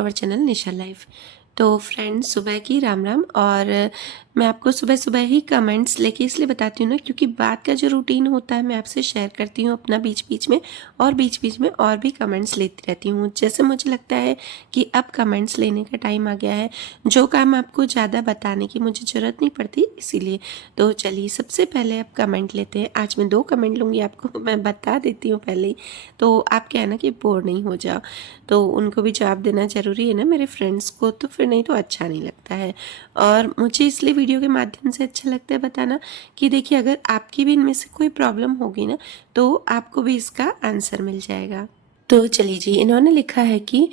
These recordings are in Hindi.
To our channel Nisha life. तो फ्रेंड्स, सुबह की राम राम। और मैं आपको सुबह सुबह ही कमेंट्स लेके इसलिए बताती हूँ ना, क्योंकि बात का जो रूटीन होता है मैं आपसे शेयर करती हूँ अपना बीच बीच में, और बीच बीच में और भी कमेंट्स लेती रहती हूँ। जैसे मुझे लगता है कि अब कमेंट्स लेने का टाइम आ गया है, जो काम आपको ज़्यादा बताने की मुझे ज़रूरत नहीं पड़ती, इसीलिए। तो चलिए सबसे पहले आप कमेंट लेते हैं। आज मैं 2 कमेंट लूँगी, आपको मैं बता देती हूँ पहले ही, तो आप क्या है ना कि बोर नहीं हो जाओ। तो उनको भी जवाब देना ज़रूरी है ना मेरे फ्रेंड्स को, तो फिर नहीं तो अच्छा नहीं लगता है। और मुझे इसलिए वीडियो के माध्यम से अच्छा लगता है बताना कि देखिए, अगर आपकी भी इनमें से कोई प्रॉब्लम होगी ना, तो आपको भी इसका आंसर मिल जाएगा। तो चलिए जी, इन्होंने लिखा है कि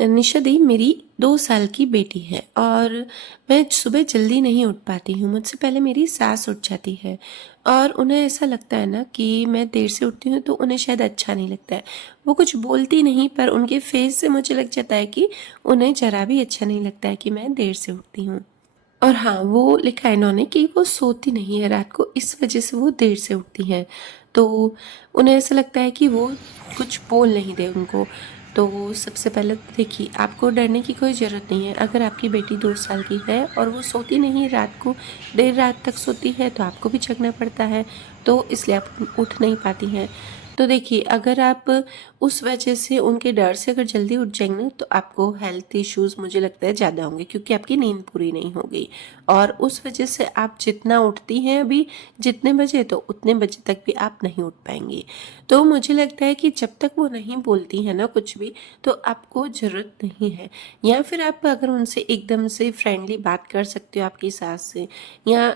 निशा दी, मेरी 2 साल की बेटी है और मैं सुबह जल्दी नहीं उठ पाती हूँ। मुझसे पहले मेरी सास उठ जाती है और उन्हें ऐसा लगता है ना कि मैं देर से उठती हूँ, तो उन्हें शायद अच्छा नहीं लगता है। वो कुछ बोलती नहीं, पर उनके फेस से मुझे लग जाता है कि उन्हें ज़रा भी अच्छा नहीं लगता है कि मैं देर से उठती हूँ। और हाँ, वो लिखा है इन्होंने कि वो सोती नहीं है रात को, इस वजह से वो देर से उठती हैं। तो उन्हें ऐसा लगता है कि वो कुछ बोल नहीं दे उनको। तो सबसे पहले तो देखिए, आपको डरने की कोई ज़रूरत नहीं है। अगर आपकी बेटी 2 साल की है और वो सोती नहीं है रात को, देर रात तक सोती है, तो आपको भी जगना पड़ता है, तो इसलिए आप उठ नहीं पाती हैं। तो देखिए, अगर आप उस वजह से, उनके डर से अगर जल्दी उठ जाएंगे ना, तो आपको हेल्थ इश्यूज़ मुझे लगता है ज़्यादा होंगे, क्योंकि आपकी नींद पूरी नहीं हो गई। और उस वजह से आप जितना उठती हैं अभी, जितने बजे, तो उतने बजे तक भी आप नहीं उठ पाएंगी। तो मुझे लगता है कि जब तक वो नहीं बोलती हैं ना कुछ भी, तो आपको ज़रूरत नहीं है। या फिर आप अगर उनसे एकदम से फ्रेंडली बात कर सकते हो आपकी सास से, या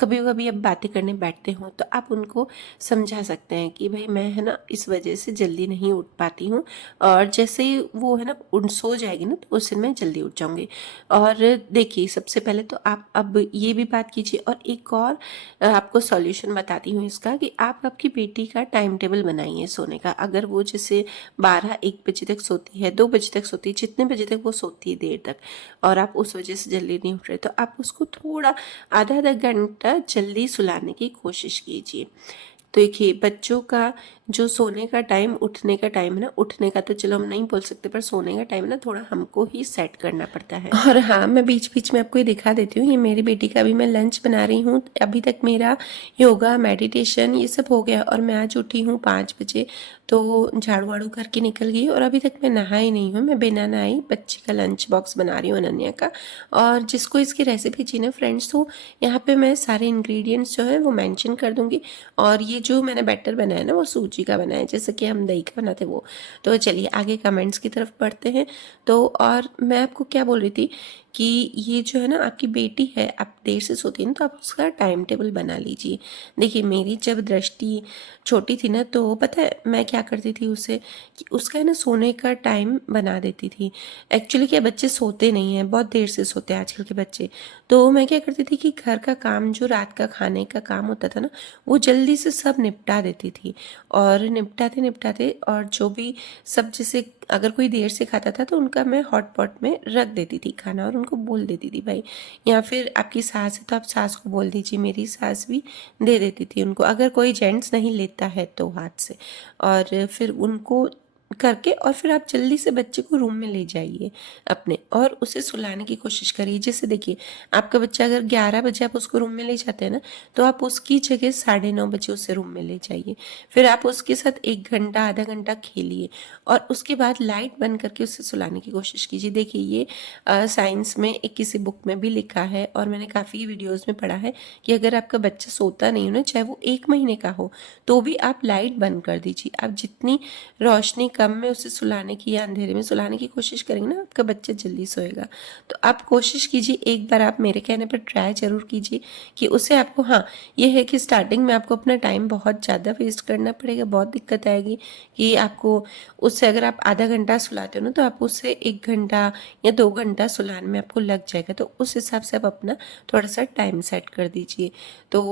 कभी कभी आप बातें करने बैठते हो, तो आप उनको समझा सकते हैं कि भाई, मैं है ना इस वजह से जल्दी नहीं उठ पाती हूँ, और जैसे ही वो है ना उन सो जाएगी ना, तो उस दिन मैं जल्दी उठ जाऊँगी। और देखिए, सबसे पहले तो आप अब ये भी बात कीजिए, और एक और आपको सॉल्यूशन बताती हूँ इसका, कि आप आपकी बेटी का टाइम टेबल बनाइए सोने का। अगर वो जैसे 12-1 बजे तक सोती है, 2 बजे तक सोती है, जितने बजे तक वो सोती है देर तक, और आप उस वजह से जल्दी नहीं उठ रहे, तो आप उसको थोड़ा आधा आधा घंटा जल्दी सुलाने की कोशिश कीजिए। तो देखिए, बच्चों का जो सोने का टाइम, उठने का टाइम है ना, उठने का तो चलो हम नहीं बोल सकते, पर सोने का टाइम ना थोड़ा हमको ही सेट करना पड़ता है। और हाँ, मैं बीच बीच में आपको ये दिखा देती हूँ, ये मेरी बेटी का भी मैं लंच बना रही हूँ। अभी तक मेरा योगा, मेडिटेशन ये सब हो गया, और मैं आज उठी हूँ 5 बजे, तो झाड़ू वाड़ू करके निकल गई, और अभी तक मैं नहाई नहीं हूँ। मैं बिना नहाई बच्चे का लंच बॉक्स बना रही हूँ, अनन्या का। और जिसको इसकी रेसिपी चाहिए ना फ्रेंड्स, तो यहाँ पे मैं सारे इंग्रेडिएंट्स जो है वो मेंशन कर दूंगी। और ये जो मैंने बैटर बनाया ना, वो सूजी का बनाया है, जैसे कि हम दही का बनाते वो। तो चलिए आगे कमेंट्स की तरफ बढ़ते हैं। तो और मैं आपको क्या बोल रही थी कि ये जो है ना, आपकी बेटी है, आप देर से सोती है ना, तो आप उसका टाइम टेबल बना लीजिए। देखिए, मेरी जब दृष्टि छोटी थी ना, तो पता है मैं क्या करती थी उसे, कि उसका है ना सोने का टाइम बना देती थी। एक्चुअली क्या, बच्चे सोते नहीं हैं, बहुत देर से सोते हैं आजकल के बच्चे। तो मैं क्या करती थी कि घर का काम, जो रात का खाने का काम होता था ना, वो जल्दी से सब निपटा देती थी। और निपटाते निपटाते, और जो भी सब, जैसे अगर कोई देर से खाता था, तो उनका मैं हॉट पॉट में रख देती थी खाना, और उनको बोल देती थी भाई। या फिर आपकी सास है तो आप सास को बोल दीजिए, मेरी सास भी दे देती थी उनको, अगर कोई जेंट्स नहीं लेता है तो हाथ से। और फिर उनको करके, और फिर आप जल्दी से बच्चे को रूम में ले जाइए अपने, और उसे सुलाने की कोशिश करिए। जैसे देखिए, आपका बच्चा अगर 11 बजे आप उसको रूम में ले जाते हैं ना, तो आप उसकी जगह 9:30 बजे उसे रूम में ले जाइए। फिर आप उसके साथ 1 घंटा, आधा घंटा खेलिए, और उसके बाद लाइट बंद करके उसे सुलाने की कोशिश कीजिए। देखिए, ये साइंस में एक किसी बुक में भी लिखा है, और मैंने काफ़ी वीडियोज़ में पढ़ा है, कि अगर आपका बच्चा सोता नहीं हो ना, चाहे वो 1 महीने का हो, तो भी आप लाइट बंद कर दीजिए। आप जितनी रोशनी कम में उसे सुलाने की, या अंधेरे में सुलाने की कोशिश करेंगे ना, आपका बच्चा जल्दी सोएगा। तो आप कोशिश कीजिए, एक बार आप मेरे कहने पर ट्राई ज़रूर कीजिए, कि उसे आपको, हाँ, ये है कि स्टार्टिंग में आपको अपना टाइम बहुत ज़्यादा वेस्ट करना पड़ेगा, बहुत दिक्कत आएगी, कि आपको उससे, अगर आप आधा घंटा सुलाते हो ना, तो आप उससे 1 घंटा या 2 घंटा सुलाने में आपको लग जाएगा। तो उस हिसाब से आप अपना थोड़ा सा टाइम सेट कर दीजिए। तो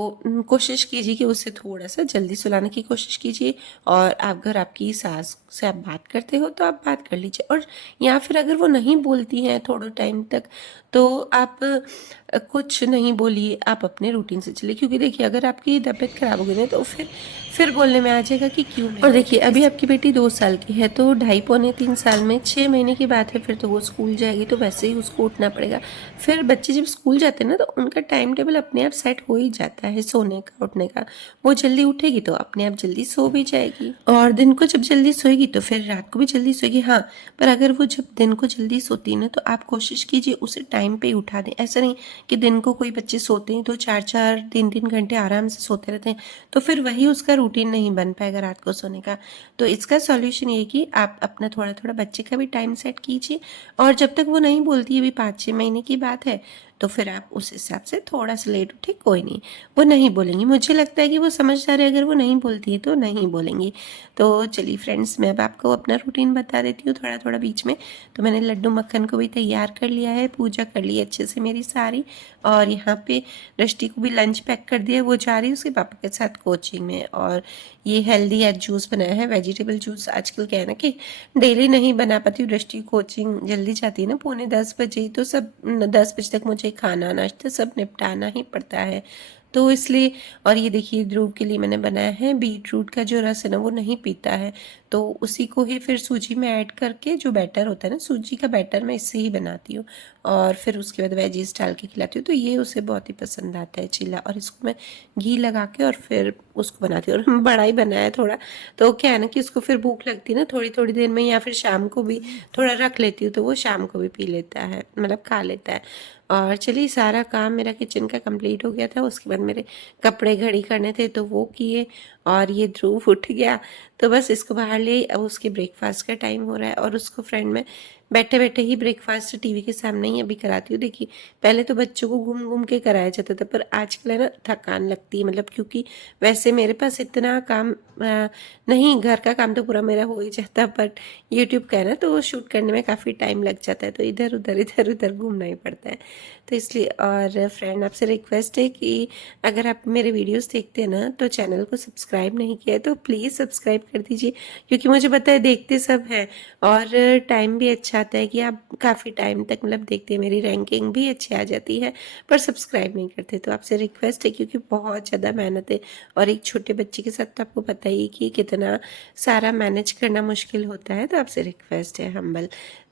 कोशिश कीजिए कि उसे थोड़ा सा जल्दी सुलाने की कोशिश कीजिए। और अगर आपकी सास से आप बात करते हो, तो आप बात कर लीजिए। और या फिर अगर वो नहीं बोलती हैं थोड़े टाइम तक, तो आप कुछ नहीं बोलिए, आप अपने रूटीन से चलिए, क्योंकि देखिए अगर आपकी तबीयत ख़राब हो गई ना तो फिर बोलने में आ जाएगा कि क्यों मैं। और देखिए अभी आपकी बेटी 2 साल की है, तो ढाई पौने 3 साल में 6 महीने की बात है, फिर तो वो स्कूल जाएगी, तो वैसे ही उसको उठना पड़ेगा। फिर बच्चे जब स्कूल जाते हैं ना तो उनका टाइम टेबल अपने आप सेट हो ही जाता है सोने का, उठने का। वो जल्दी उठेगी तो अपने आप जल्दी सो भी जाएगी, और दिन को जब जल्दी सोएगी तो फिर रात को भी जल्दी सोएगी। हाँ, पर अगर वो जब दिन को जल्दी सोती है ना तो आप कोशिश कीजिए उसे टाइम पे ही उठा दें। ऐसा नहीं कि दिन को कोई बच्चे सोते हैं तो 4-4 3-3 घंटे आराम से सोते रहते हैं, तो फिर वही उसका रूटीन नहीं बन पाएगा रात को सोने का। तो इसका सॉल्यूशन ये है कि आप अपना थोड़ा-थोड़ा बच्चे का भी टाइम सेट कीजिए, और जब तक वो नहीं बोलती है, अभी 5-6 महीने की बात है, तो फिर आप उस हिसाब से थोड़ा-सा लेट उठे, कोई नहीं, वो नहीं बोलेंगी। मुझे लगता है कि वो समझदार है, अगर वो नहीं बोलती है तो नहीं बोलेंगी। तो चलिए फ्रेंड्स, मैं अब आपको अपना रूटीन बता देती हूँ थोड़ा-थोड़ा बीच में। तो मैंने लड्डू मक्खन को भी तैयार कर लिया है, पूजा कर ली अच्छे से मेरी सारी, और यहाँ पे दृष्टि को भी लंच पैक कर दिया, वो जा रही है उसके पापा के साथ कोचिंग में। और ये हेल्दी आज जूस बनाया है, वेजिटेबल जूस। आजकल क्या है ना कि डेली नहीं बना पाती हूँ, दृष्टि कोचिंग जल्दी जाती है ना, 9:45 ही, तो सब 10 बजे तक मुझे खाना नाश्ता सब निपटाना ही पड़ता है, तो इसलिए। और ये देखिए ध्रुव के लिए मैंने बनाया है बीट रूट का जो रस है ना, वो नहीं पीता है, तो उसी को ही फिर सूजी में ऐड करके, जो बैटर होता है ना सूजी का बैटर, मैं इससे ही बनाती हूँ, और फिर उसके बाद वेजीज डाल के खिलाती हूँ, तो ये उसे बहुत ही पसंद आता है चिल्ला। और इसको मैं घी लगा के और फिर उसको बनाती हूँ, और बड़ा ही बनाया थोड़ा, तो क्या है ना कि उसको फिर भूख लगती है ना थोड़ी थोड़ी देर में, या फिर शाम को भी थोड़ा रख लेती हूँ, तो वो शाम को भी पी लेता है, मतलब खा लेता है। और चलिए सारा काम मेरा किचन का कंप्लीट हो गया था, उसके बाद मेरे कपड़े घड़ी करने थे तो वो किए, और ये ध्रुव उठ गया तो बस इसको बाहर ले। अब उसके ब्रेकफास्ट का टाइम हो रहा है, और उसको फ्रेंड में बैठे बैठे ही ब्रेकफास्ट टीवी के सामने ही अभी कराती हूँ। देखिए पहले तो बच्चों को घूम घूम के कराया जाता था, पर आजकल है ना थकान लगती है, मतलब क्योंकि वैसे मेरे पास इतना काम नहीं, घर का काम तो पूरा मेरा हो ही जाता, बट यूट्यूब का है ना, तो वो शूट करने में काफ़ी टाइम लग जाता है, तो इधर उधर घूमना ही पड़ता है, तो इसलिए। और फ्रेंड आपसे रिक्वेस्ट है कि अगर आप मेरे वीडियोस देखते हैं ना तो चैनल को सब्सक्राइब नहीं किया है तो प्लीज़ सब्सक्राइब कर दीजिए, क्योंकि मुझे पता है देखते सब हैं, और टाइम भी अच्छा आता है कि आप काफ़ी टाइम तक मतलब देखते हैं, मेरी रैंकिंग भी अच्छी आ जाती है, पर सब्सक्राइब नहीं करते। तो आपसे रिक्वेस्ट है, क्योंकि बहुत ज़्यादा मेहनत है, और एक छोटे बच्चे के साथ तो आपको पता ही कि कितना सारा मैनेज करना मुश्किल होता है, तो आपसे रिक्वेस्ट है हम्बल।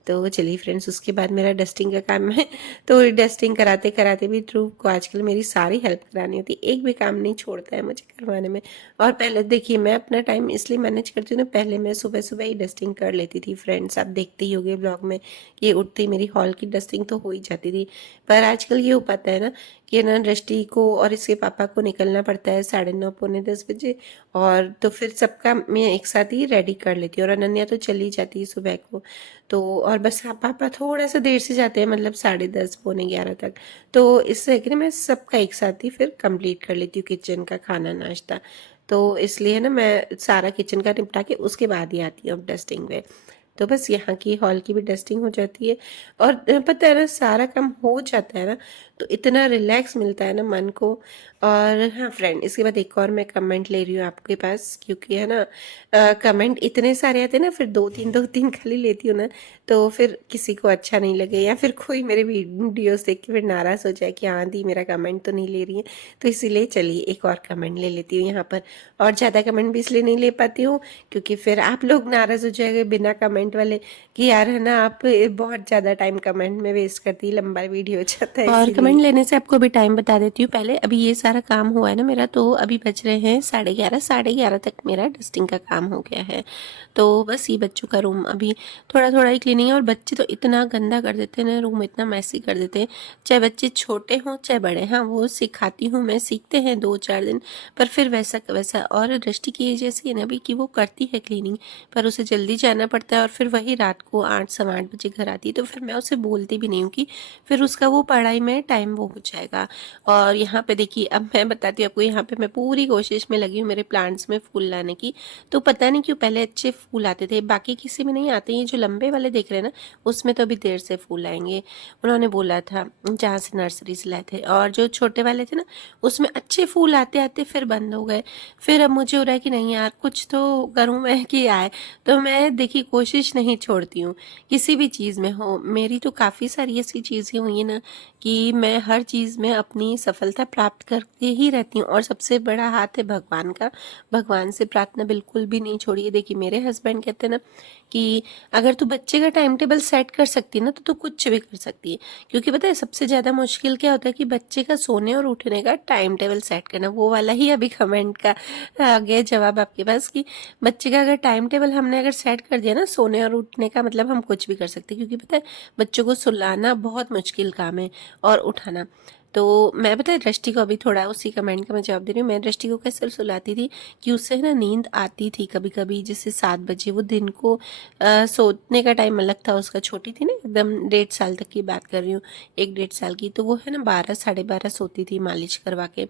तो चलिए फ्रेंड्स, उसके बाद मेरा डस्टिंग का काम है, तो डस्टिंग कराते कराते भी ध्रुव को आजकल मेरी सारी हेल्प करानी होती है, एक भी काम नहीं छोड़ता है मुझे करवाने में। और पहले देखिए मैं अपना टाइम इसलिए मैनेज करती हूँ ना, पहले मैं सुबह सुबह ही डस्टिंग कर लेती थी फ्रेंड्स, आप देखते ही होंगे ब्लॉग में कि उठते ही मेरी हॉल की डस्टिंग तो हो ही जाती थी। पर आजकल ये हो पाता है ना कि ना दृष्टि को और इसके पापा को निकलना पड़ता है 9:30 पौने 10 बजे, और तो फिर सबका मैं एक साथ ही रेडी कर लेती हूँ, और अनन्या तो चली जाती है सुबह को, तो और बस हाँ पापा थोड़ा सा देर से जाते हैं, मतलब 10:30 पौने 11 तक, तो इससे कि ना मैं सबका एक साथ ही फिर कंप्लीट कर लेती हूँ किचन का खाना नाश्ता, तो इसलिए ना मैं सारा किचन का निपटा के उसके बाद ही आती हूँ अब डस्टिंग में। तो बस यहाँ की हॉल की भी डस्टिंग हो जाती है, और पता है ना सारा काम हो जाता है ना, तो इतना रिलैक्स मिलता है ना मन को। और हाँ फ्रेंड, इसके बाद एक और मैं कमेंट ले रही हूँ आपके पास, क्योंकि है ना कमेंट इतने सारे आते हैं ना, फिर दो तीन खाली लेती हूँ ना, तो फिर किसी को अच्छा नहीं लगे, या फिर कोई मेरे वीडियोस देख के फिर नाराज़ हो जाए कि हाँ दी मेरा कमेंट तो नहीं ले रही है, तो इसीलिए चलिए एक और कमेंट ले लेती हूँ यहाँ पर। और ज़्यादा कमेंट भी इसलिए नहीं ले पाती हूँ क्योंकि फिर आप लोग नाराज़ हो जाएंगे बिना कमेंट वाले, कि यार है ना आप बहुत ज़्यादा टाइम कमेंट में वेस्ट करती है, लंबा वीडियो हो जाता है। और कमेंट लेने से आपको अभी टाइम बता देती हूँ पहले, अभी ये सारा काम हुआ है ना मेरा, तो अभी बज रहे हैं 11:30, 11:30 तक मेरा डस्टिंग का काम हो गया है। तो बस ये बच्चों का रूम अभी थोड़ा थोड़ा ही क्लीनिंग है, और बच्चे तो इतना गंदा कर देते हैं ना, रूम इतना मैसी कर देते हैं, चाहे बच्चे छोटे हों चाहे बड़े। हाँ वो सिखाती हूँ मैं, सीखते हैं 2-4 दिन, पर फिर वैसा का वैसा। और दृष्टि की एज ऐसी है ना अभी कि वो करती है क्लीनिंग, पर उसे जल्दी जाना पड़ता है, और फिर वही रात को 8-8:15 बजे घर आती है, तो फिर मैं उसे बोलती भी नहीं हूँ कि फिर उसका वो पढ़ाई में टाइम वो हो जाएगा। और यहाँ पे देखिए अब मैं बताती हूँ आपको, यहाँ पे मैं पूरी कोशिश में लगी हूँ मेरे प्लांट्स में फूल लाने की, तो पता नहीं क्यों पहले अच्छे फूल आते थे, बाकी किसी में नहीं आते, ये जो लंबे वाले देख रहे हैं ना उसमें तो अभी देर से फूल आएंगे, उन्होंने बोला था जहाँ से नर्सरी से लाए थे। और जो छोटे वाले थे ना उसमें अच्छे फूल आते आते फिर बंद हो गए, फिर अब मुझे हो रहा है कि नहीं यार कुछ तो करूँ मैं कि आए, तो मैं देखिए कोशिश कोशिश नहीं छोड़ती हूँ, किसी भी चीज़ में हो। मेरी तो काफ़ी सारी ऐसी चीज़ें हुई हैं ना कि मैं हर चीज़ में अपनी सफलता प्राप्त करते ही रहती हूँ, और सबसे बड़ा हाथ है भगवान का। भगवान से प्रार्थना बिल्कुल भी नहीं छोड़िए। देखिए, मेरे हस्बैंड कहते हैं ना कि अगर तू बच्चे का टाइम टेबल सेट कर सकती है ना, तो तू कुछ भी कर सकती है। क्योंकि पता है सबसे ज़्यादा मुश्किल क्या होता है कि बच्चे का सोने और उठने का टाइम टेबल सेट करना। वो वाला ही अभी कमेंट का आ गया जवाब आपके पास कि बच्चे का अगर टाइम टेबल हमने अगर सेट कर दिया ना सोने और उठने का, मतलब हम कुछ भी कर सकते हैं। क्योंकि पता है बच्चों को सुलाना बहुत मुश्किल काम है और उठाना। तो मैं पता है दृष्टि को अभी थोड़ा उसी कमेंट का मैं जवाब दे रही हूँ। मैं दृष्टि को कैसे सुलाती थी कि उससे ना नींद आती थी कभी कभी, जैसे 7 बजे। वो दिन को सोने का टाइम अलग था उसका, छोटी थी ना एकदम, 1.5 साल तक की बात कर रही हूँ, 1-1.5 साल की। तो वो है ना 12 साढ़े 12 सोती थी मालिश करवा के।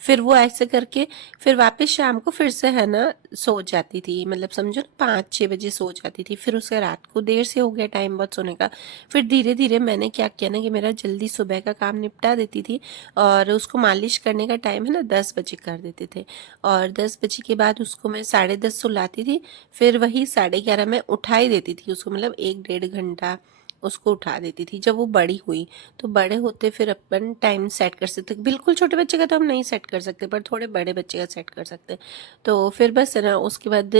फिर वो ऐसे करके फिर वापस शाम को फिर से है ना सो जाती थी, मतलब समझो ना 5-6 बजे सो जाती थी। फिर उसके रात को देर से हो गया टाइम बहुत सोने का। फिर धीरे धीरे मैंने क्या किया ना कि मेरा जल्दी सुबह का काम निपटा देती थी, और उसको मालिश करने का टाइम है ना 10 बजे कर देते थे। और 10 बजे के बाद उसको मैं 10:30 सुलाती थी। फिर वही 11:30 में उठा ही देती थी उसको, मतलब 1-1.5 घंटा उसको उठा देती थी। जब वो बड़ी हुई तो बड़े होते फिर अपन टाइम सेट कर सकते। बिल्कुल छोटे बच्चे का तो हम नहीं सेट कर सकते, पर थोड़े बड़े बच्चे का सेट कर सकते। तो फिर बस है ना उसके बाद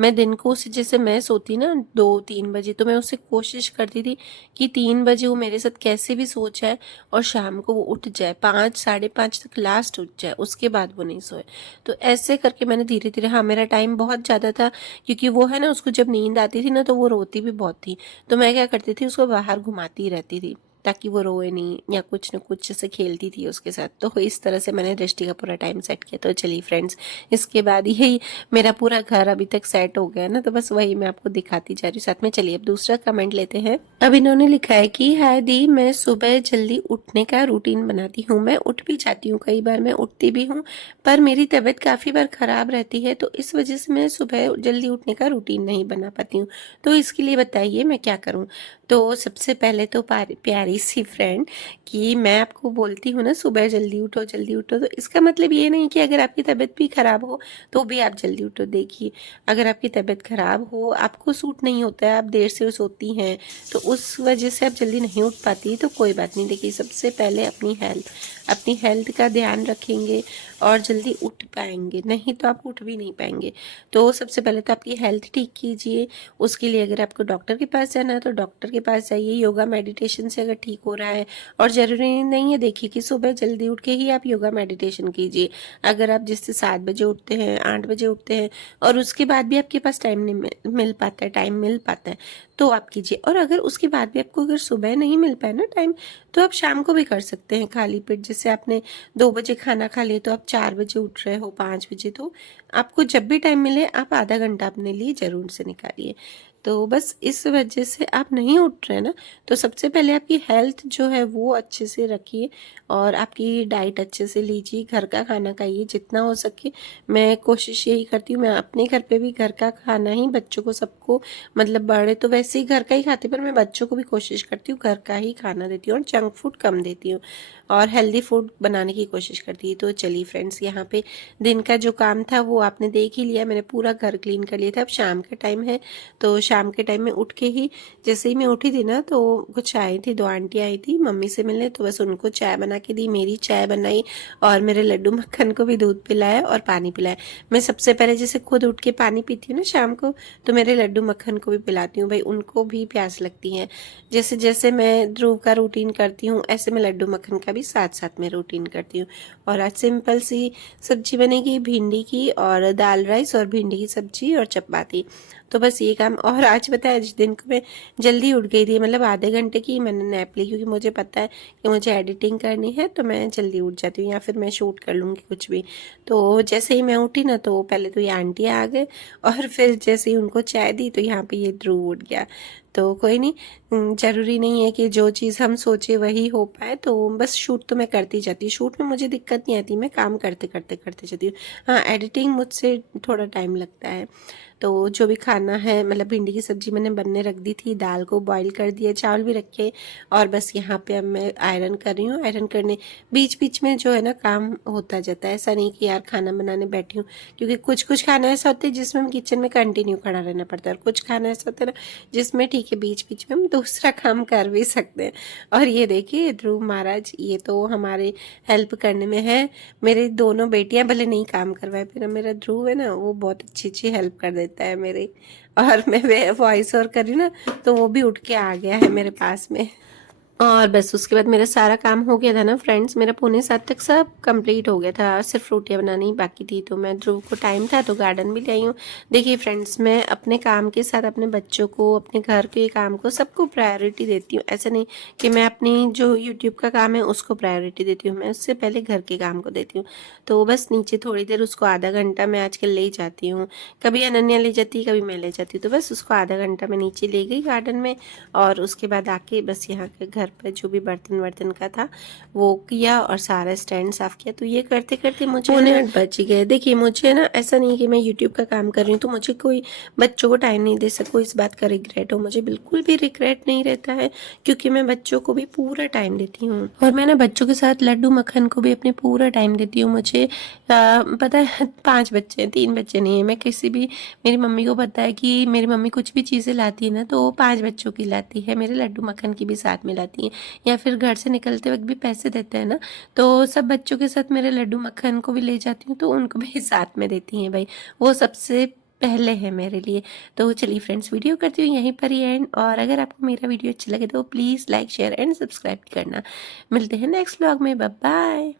मैं दिन को उसे, जैसे मैं सोती ना 2-3 बजे, तो मैं उससे कोशिश करती थी कि 3 बजे वो मेरे साथ कैसे भी सो जाए और शाम को वो उठ जाए, 5-5:30 तक लास्ट उठ जाए, उसके बाद वो नहीं सोए। तो ऐसे करके मैंने धीरे धीरे, हाँ मेरा टाइम बहुत ज़्यादा था, क्योंकि वो है ना उसको जब नींद आती थी ना तो वो रोती भी बहुत थी। तो मैं क्या करती थी, उसको बाहर घुमाती रहती थी ताकि वो रोए नहीं, या कुछ न कुछ से खेलती थी उसके साथ। तो इस तरह से मैंने दृष्टि का पूरा टाइम सेट किया। तो चलिए फ्रेंड्स, इसके बाद यही मेरा पूरा घर अभी तक सेट हो गया ना, तो बस वही मैं आपको दिखाती जा रही हूँ साथ में। चलिए अब दूसरा कमेंट लेते हैं। अब इन्होंने लिखा है कि हाय दी, मैं सुबह जल्दी उठने का रूटीन बनाती हूँ। मैं उठ भी जाती हूँ, कई बार मैं उठती भी हूँ, पर मेरी तबीयत काफ़ी बार ख़राब रहती है, तो इस वजह से मैं सुबह जल्दी उठने का रूटीन नहीं बना पाती हूँ। तो इसके लिए बताइए मैं क्या करूँ। तो सबसे पहले तो प्यारी सी फ्रेंड, कि मैं आपको बोलती हूँ ना सुबह जल्दी उठो जल्दी उठो, तो इसका मतलब ये नहीं कि अगर आपकी तबीयत भी ख़राब हो तो भी आप जल्दी उठो। देखिए, अगर आपकी तबीयत ख़राब हो, आपको सूट नहीं होता है, आप देर से सोती हैं, तो उस वजह से आप जल्दी नहीं उठ पाती, तो कोई बात नहीं। देखिए, सबसे पहले अपनी हेल्थ का ध्यान रखेंगे और जल्दी उठ पाएंगे, नहीं तो आप उठ भी नहीं पाएंगे। तो सबसे पहले तो आपकी हेल्थ ठीक कीजिए। उसके लिए अगर आपको डॉक्टर के पास जाना है तो डॉक्टर के पास जाइए। योगा मेडिटेशन से अगर ठीक हो रहा है, और ज़रूरी नहीं है देखिए कि सुबह जल्दी उठ के ही आप योगा मेडिटेशन कीजिए। अगर आप जैसे 7 बजे उठते हैं, 8 बजे उठते हैं, और उसके बाद भी आपके पास टाइम नहीं मिल पाता है, टाइम मिल पाता है, तो आप कीजिए। और अगर उसके बाद भी आपको अगर सुबह नहीं मिल पाए ना टाइम, तो आप शाम को भी कर सकते हैं खाली पेट। जैसे आपने 2 बजे खाना खा लिया तो आप 4 बजे उठ रहे हो, 5 बजे, तो आपको जब भी टाइम मिले आप आधा घंटा अपने लिए ज़रूर से निकालिए। तो बस इस वजह से आप नहीं उठ रहे ना, तो सबसे पहले आपकी हेल्थ जो है वो अच्छे से रखिए, और आपकी डाइट अच्छे से लीजिए, घर का खाना खाइए जितना हो सके। मैं कोशिश यही करती हूँ, मैं अपने घर पे भी घर का खाना ही बच्चों को, सबको, मतलब बड़े तो वैसे ही घर का ही खाते, पर मैं बच्चों को भी कोशिश करती हूँ घर का ही खाना देती हूँ, और जंक फूड कम देती हूँ, और हेल्दी फूड बनाने की कोशिश करती है। तो चलिए फ्रेंड्स, यहाँ पे दिन का जो काम था वो आपने देख ही लिया, मैंने पूरा घर क्लीन कर लिया था। अब शाम का टाइम है, तो शाम के टाइम में उठ के ही, जैसे ही मैं उठी थी ना, तो कुछ आई थी, 2 आंटी आई थी मम्मी से मिलने, तो बस उनको चाय बना के दी, मेरी चाय बनाई, और मेरे लड्डू मक्खन को भी दूध पिलाया और पानी पिलाया। मैं सबसे पहले जैसे खुद उठ के पानी पीती हूँ ना शाम को, तो मेरे लड्डू मक्खन को भी पिलाती हूँ, भाई उनको भी प्यास लगती है। जैसे जैसे मैं ध्रुव का रूटीन करती हूँ, ऐसे मैं लड्डू मक्खन का भी साथ साथ में रूटीन करती हूँ। और आज सिंपल सी सब्जी बनेगी, भिंडी की, और दाल राइस, और भिंडी की सब्जी और चपाती। तो बस ये काम। और आज बताया, जिस दिन को मैं जल्दी उठ गई थी, मतलब आधे घंटे की मैंने नैप ली, क्योंकि मुझे पता है कि मुझे एडिटिंग करनी है, तो मैं जल्दी उठ जाती हूँ, या फिर मैं शूट कर लूँगी कुछ भी। तो जैसे ही मैं उठी ना, तो पहले तो ये आंटी आ गए, और फिर जैसे ही उनको चाय दी तो यहाँ पे ये ध्रुव उठ गया। तो कोई नहीं, ज़रूरी नहीं है कि जो चीज़ हम सोचे वही हो पाए। तो बस शूट तो मैं करती जाती हूँ, शूट में मुझे दिक्कत नहीं आती, मैं काम करते जाती हूँ। हाँ, एडिटिंग मुझसे थोड़ा टाइम लगता है। तो जो भी खाना है, मतलब भिंडी की सब्ज़ी मैंने बनने रख दी थी, दाल को बॉईल कर दिया, चावल भी रखे, और बस यहाँ पे अब मैं आयरन कर रही हूँ। आयरन करने बीच बीच में जो है ना काम होता जाता है, ऐसा नहीं कि यार खाना बनाने बैठी हूँ, क्योंकि कुछ कुछ खाना ऐसा होता है जिसमें हम किचन में कंटिन्यू खड़ा रहना पड़ता है, और कुछ खाना ऐसा होता है ना जिसमें ठीक है बीच बीच में हम दूसरा काम कर भी सकते हैं। और ये देखिए ध्रुव महाराज, ये तो हमारे हेल्प करने में है। मेरी दोनों बेटियां भले नहीं काम करवाए, फिर मेरा ध्रुव है ना वो बहुत अच्छी अच्छी हेल्प कर देता है मेरी। और मैं वॉइस ओवर कर रही हूँ ना, तो वो भी उठ के आ गया है मेरे पास में। और बस उसके बाद मेरा सारा काम हो गया था ना फ्रेंड्स, मेरा 6:45 तक सब कंप्लीट हो गया था, सिर्फ रोटियां बनानी बाकी थी। तो मैं ध्रुव को टाइम था तो गार्डन भी ले आई हूँ। देखिए फ्रेंड्स, मैं अपने काम के साथ अपने बच्चों को, अपने घर के काम को, सबको प्रायोरिटी देती हूँ। ऐसा नहीं कि मैं अपनी जो यूट्यूब का काम है उसको प्रायोरिटी देती हूँ, मैं उससे पहले घर के काम को देती हूँ। तो बस नीचे थोड़ी देर उसको आधा घंटा मैं आजकल ले जाती हूँ, कभी अनन्या ले जाती है, कभी मैं ले जाती हूँ। तो बस उसको आधा घंटा मैं नीचे ले गई गार्डन में, और उसके बाद आके बस यहाँ के घर पर जो भी बर्तन वर्तन का था वो किया, और सारा स्टैंड साफ किया। तो ये करते करते मुझे 9:45 बज गए। देखिए मुझे ना ऐसा नहीं कि मैं यूट्यूब का काम कर रही हूँ तो मुझे कोई बच्चों को टाइम नहीं दे सकूँ, इस बात का रिग्रेट हो, मुझे बिल्कुल भी रिग्रेट नहीं रहता है, क्योंकि मैं बच्चों को भी पूरा टाइम देती हूँ। और मैं ना बच्चों के साथ लड्डू मक्खन को भी अपने पूरा टाइम देती हूँ। मुझे पता है 5 बच्चे हैं, 3 बच्चे नहीं है। मैं किसी भी, मेरी मम्मी को पता है कि मेरी मम्मी कुछ भी चीज़ें लाती है ना तो वो 5 बच्चों की लाती है, मेरे लड्डू मक्खन की भी साथ में लाती है, या फिर घर से निकलते वक्त भी पैसे देते हैं ना तो सब बच्चों के साथ मेरे लड्डू मक्खन को भी ले जाती हूँ, तो उनको भी साथ में देती हैं भाई, वो सबसे पहले है मेरे लिए। तो चलिए फ्रेंड्स, वीडियो करती हूँ यहीं पर ही एंड, और अगर आपको मेरा वीडियो अच्छा लगे तो please like share and subscribe करना। मिलते हैं नेक्स्ट व्लॉग में, बाय बाय।